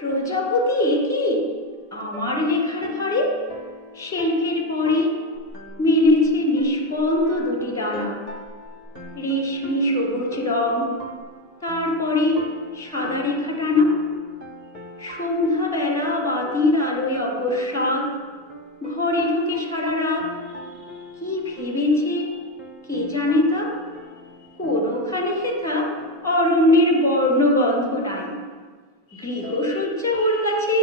প্রজাপতি একি আমার লেখার ঘরে শেল্ফের পরে মেলেছে নিষ্পন্দ দুটি ডানা রেশমি সবুজ রং, তারপরে সাদা রেখা টানা। সন্ধ্যাবেলা বাতির আলোয় অকস্মাৎ ঘরে ঢুকে সারা রাত। কি ভেবেছে, কে জানে তা? গৃহসজ্জা ওর কাছে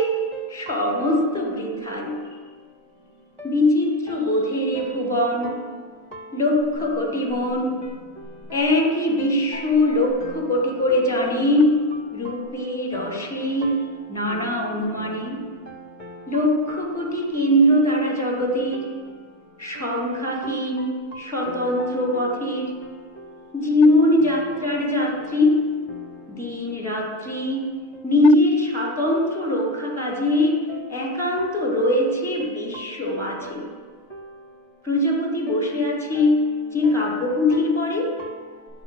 সমস্ত বৃথায় বিচিত্র বোধের ভুবন, লক্ষ কোটি মন, একই বিশ্ব লক্ষ কোটি করে জানে রূপে, রসে, নানা অনুমানে। লক্ষ কোটি কেন্দ্র তারা জগতের সংখ্যাহীন স্বতন্ত্র পথের জীবন যাত্রার যাত্রী দিন রাত্রি নিজের স্বাতন্ত্র রক্ষা কাজে একান্ত রয়েছে বিশ্ব মাঝে প্রজাপতি বসে আছে যে কাব্যপুঁথির পরে।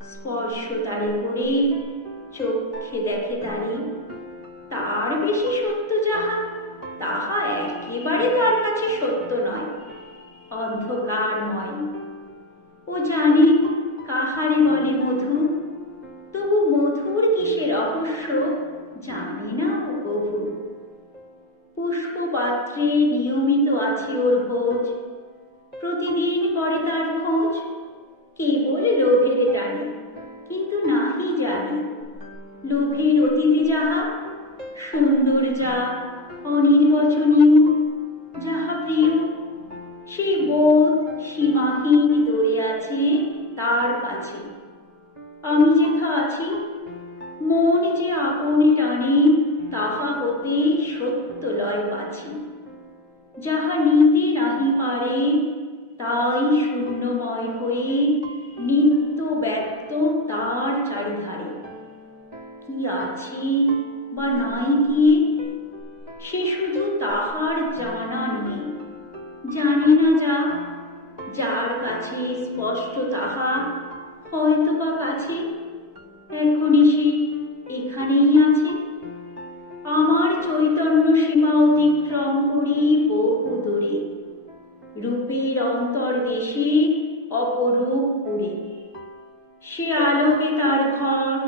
স্পর্শ তারে করে চোখে দেখে তারে। তার বেশি সত্য পুষ্পপাত্রে নিয়মিত আছে ওর ভোজ। প্রতিদিন করে তার খোঁজ। কেবল লোভের টানে, কিন্তু নাহি জানে। লোভের অতীতে যাহা সুন্দর, যা অনির্বচনীয়, যাহা প্রিয় সেই বোধ সীমাহীন দৌড়ে আছে তার কাছে। আমি যেথা আছি, মন যে আপনে টানে, তাহা হতে সত্য। যাহা নিতে নাহি পারে, তাই শূন্যময় হয়ে নিত্য ব্যক্ত তার চারিধারে। কি আছে বা নাই কি? সে শুধু তাহার জানা নেই। জানে না যা, যার কাছে স্পষ্ট তাহা হয়তো বা কাছে। এখনই সে এখানেই আছে। চৈতন্য সীমা অতিক্রম করি বহু দূরে রূপের অন্তর্দেশে অপরূপ করে সে আলোকে তার ঘর,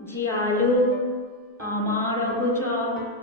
যে আলো আমার অগোচর।